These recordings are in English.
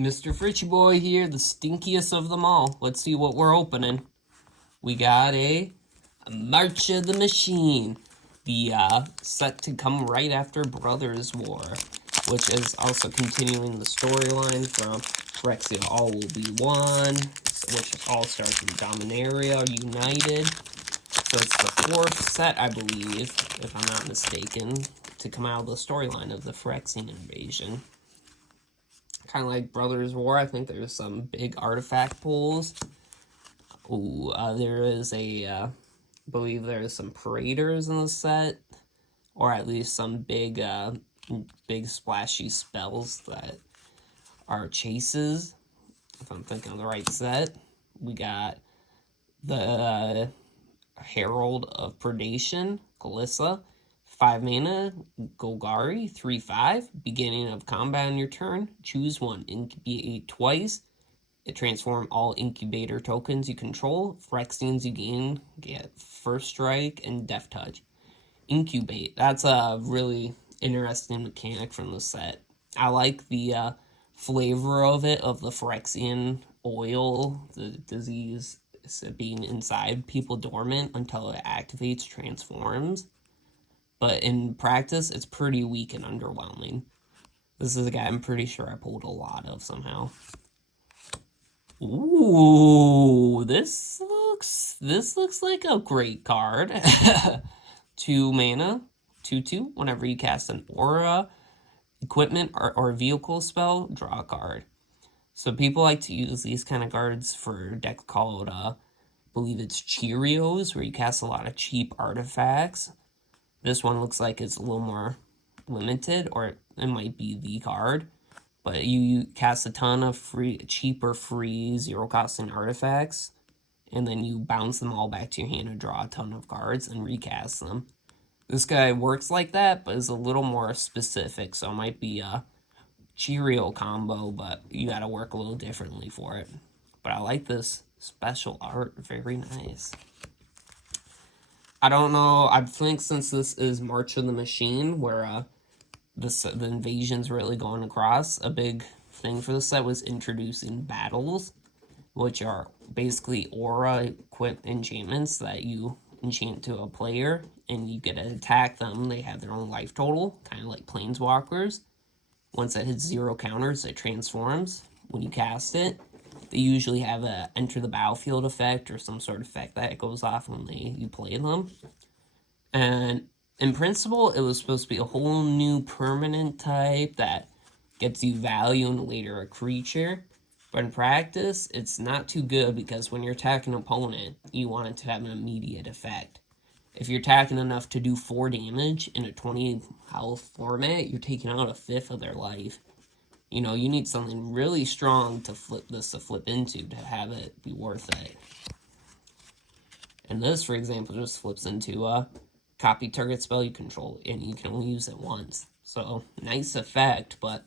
Mr. Fritchie Boy here, the stinkiest of them all. Let's see what we're opening. We got a March of the Machine, the set to come right after Brothers War, which is also continuing the storyline from Phyrexia All Will Be One, which all starts in Dominaria United. So it's the fourth set, I believe, if I'm not mistaken, to come out of the storyline of the Phyrexian invasion. Kind of like Brothers War, I think there's some big artifact pulls. Ooh, there is I believe there's some Praetors in the set, or at least some big splashy spells that are chases, if I'm thinking of the right set. We got the Herald of Predation, Kalissa, 5 mana, Golgari, 3/5, beginning of combat on your turn, choose one, incubate twice. It transforms all incubator tokens you control. Phyrexians you gain get First Strike and Death Touch. Incubate, that's a really interesting mechanic from the set. I like the flavor of it, of the Phyrexian oil, the disease being inside people dormant until it activates, transforms. But in practice, it's pretty weak and underwhelming. This is a guy I'm pretty sure I pulled a lot of somehow. Ooh, this looks like a great card. 2 mana, 2/2. Whenever you cast an aura, equipment, or vehicle spell, draw a card. So people like to use these kind of cards for a deck called, I believe it's Cheerios, where you cast a lot of cheap artifacts. This one looks like it's a little more limited, or it might be the card. But you cast a ton of cheaper free, zero-costing artifacts, and then you bounce them all back to your hand and draw a ton of cards and recast them. This guy works like that, but is a little more specific, so it might be a Cheerio combo, but you gotta work a little differently for it. But I like this special art, very nice. I don't know, I think since this is March of the Machine, where the invasion's really going across, a big thing for the set was introducing battles, which are basically aura-equipped enchantments that you enchant to a player, and you get to attack them. They have their own life total, kind of like Planeswalkers. Once it hits 0 counters, it transforms. When you cast it, they usually have a enter the battlefield effect or some sort of effect that goes off when you play them. And in principle, it was supposed to be a whole new permanent type that gets you value and later a creature. But in practice, it's not too good because when you're attacking an opponent, you want it to have an immediate effect. If you're attacking enough to do 4 damage in a 20 health format, you're taking out 1/5 of their life. You know, you need something really strong to flip into to have it be worth it. And this, for example, just flips into a copy target spell you control, and you can only use it once. So, nice effect, but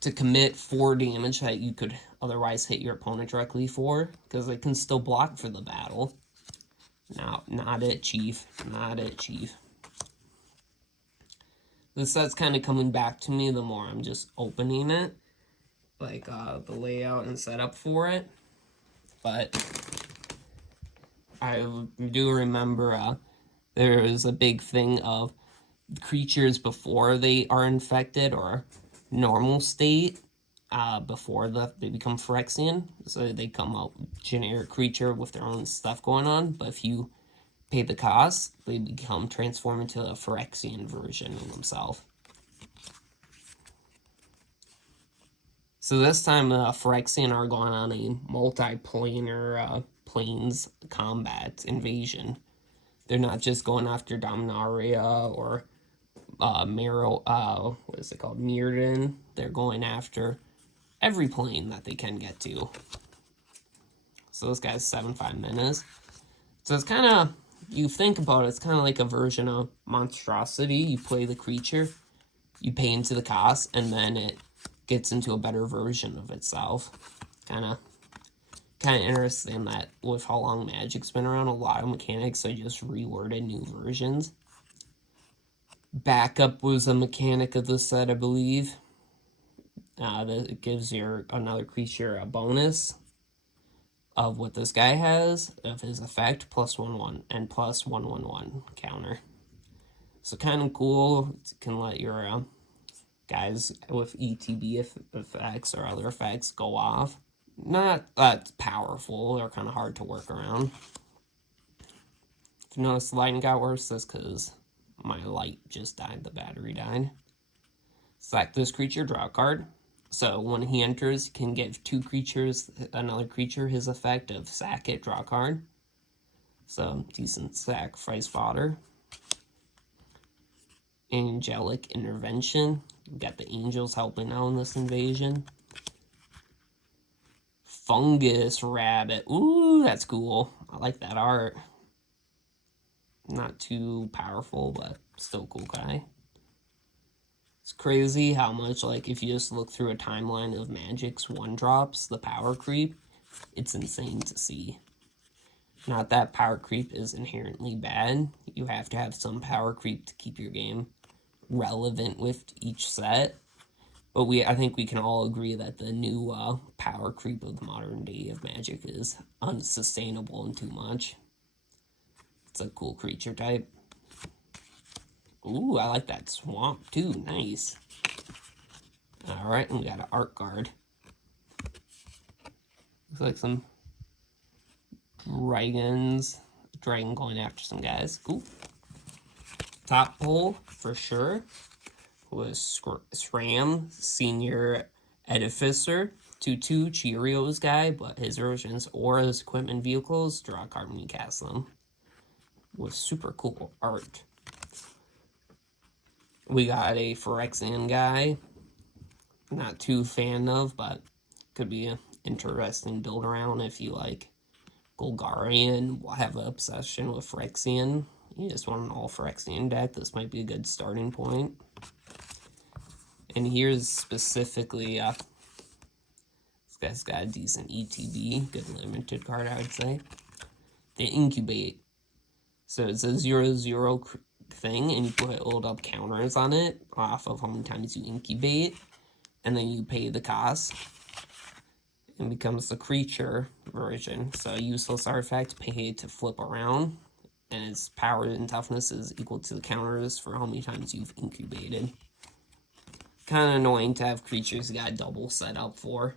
to commit 4 damage that you could otherwise hit your opponent directly for, because it can still block for the battle. No, not it, Chief. Not it, Chief. This set's kind of coming back to me the more I'm just opening it. Like, the layout and setup for it. But I do remember, there is a big thing of creatures before they are infected or normal state, before they become Phyrexian. So they come out generic creature with their own stuff going on, but if you pay the cost, they become transformed into a Phyrexian version of themselves. So this time, Phyrexian are going on a multi-planar planes combat invasion. They're not just going after Dominaria or what is it called? Mirrodin. They're going after every plane that they can get to. So this guy's 7/5 menace. So it's kind of, you think about it, it's kind of like a version of Monstrosity. You play the creature, you pay into the cost, and then it gets into a better version of itself. Kind of interesting that with how long Magic's been around, a lot of mechanics are just reworded new versions. Backup was a mechanic of the set, I believe. That gives another creature a bonus of what this guy has, of his effect, +1/1, and +1/1/1 counter. So kind of cool. It can let your guys with ETB effects or other effects go off. Not that powerful. They're kind of hard to work around. If you notice the lighting got worse, that's because my light just died. The battery died. Select this creature, draw a card. So when he enters, you can give two creatures, another creature, his effect of sack it, draw a card. So decent sacrifice fodder. Angelic Intervention. We've got the angels helping out in this invasion. Fungus Rabbit. Ooh, that's cool. I like that art. Not too powerful, but still cool guy. It's crazy how much, like, if you just look through a timeline of Magic's one-drops, the power creep, it's insane to see. Not that power creep is inherently bad. You have to have some power creep to keep your game relevant with each set. But I think we can all agree that the new power creep of the modern day of Magic is unsustainable and too much. It's a cool creature type. Ooh, I like that swamp too. Nice. Alright, and we got an art guard. Looks like some dragons. Dragon going after some guys. Cool. Top pole, for sure, was SRAM, Senior Edificer. 2/2 Cheerios guy, but his versions or his equipment vehicles, draw a card when you cast them. With super cool art. We got a Phyrexian guy. Not too fan of, but could be an interesting build around if you like Golgarian. Have an obsession with Phyrexian. You just want an all Phyrexian deck. This might be a good starting point. And here's specifically, this guy's got a decent ETB. Good limited card, I would say. The Incubate. So it's a 0/0 thing, and you put load up counters on it off of how many times you incubate, and then you pay the cost. It becomes the creature version. So useless artifact, pay to flip around, and its power and toughness is equal to the counters for how many times you've incubated. Kind of annoying to have creatures you got double set up for.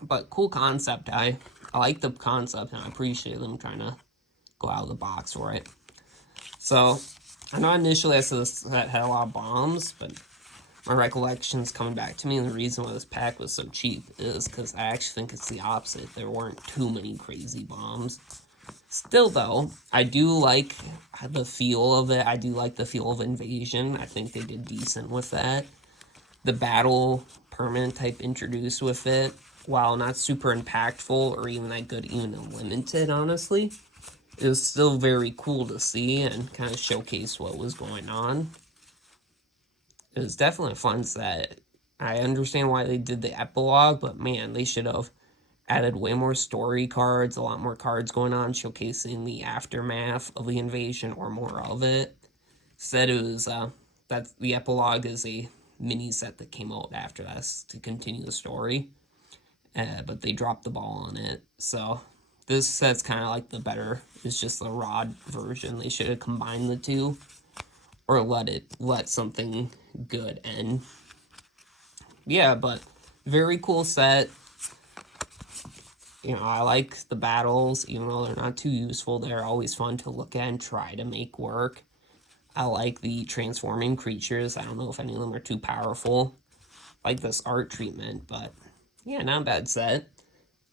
But cool concept. I like the concept, and I appreciate them trying to go out of the box for it. So, I know initially I said this had a lot of bombs, but my recollection's coming back to me, and the reason why this pack was so cheap is because I actually think it's the opposite. There weren't too many crazy bombs. Still, though, I do like the feel of it. I do like the feel of Invasion. I think they did decent with that. The battle permanent type introduced with it, while not super impactful or even that good, even unlimited, honestly, it was still very cool to see and kind of showcase what was going on. It was definitely a fun set. I understand why they did the epilogue, but man, they should have added way more story cards, a lot more cards going on, showcasing the aftermath of the invasion or more of it. Said it was, that the epilogue is a mini set that came out after this to continue the story. But they dropped the ball on it. So this set's kind of like the better, it's just the rod version. They should have combined the two or let something good end. Yeah, but very cool set. You know, I like the battles, even though they're not too useful. They're always fun to look at and try to make work. I like the transforming creatures. I don't know if any of them are too powerful. I like this art treatment, but yeah, not a bad set.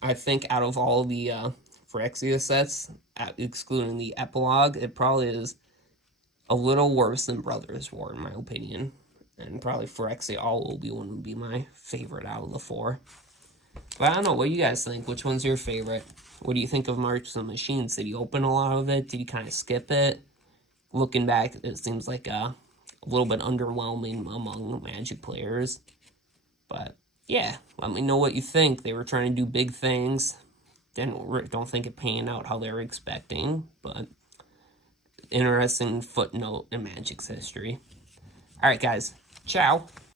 I think out of all the Phyrexia sets, excluding the epilogue, it probably is a little worse than Brothers War, in my opinion. And probably Phyrexia All will be my favorite out of the four. But I don't know, what do you guys think? Which one's your favorite? What do you think of March of the Machines? Did you open a lot of it? Did you kind of skip it? Looking back, it seems like a little bit underwhelming among Magic players. But yeah, let me know what you think. They were trying to do big things. Don't think it panned out how they were expecting. But interesting footnote in Magic's history. Alright guys, ciao.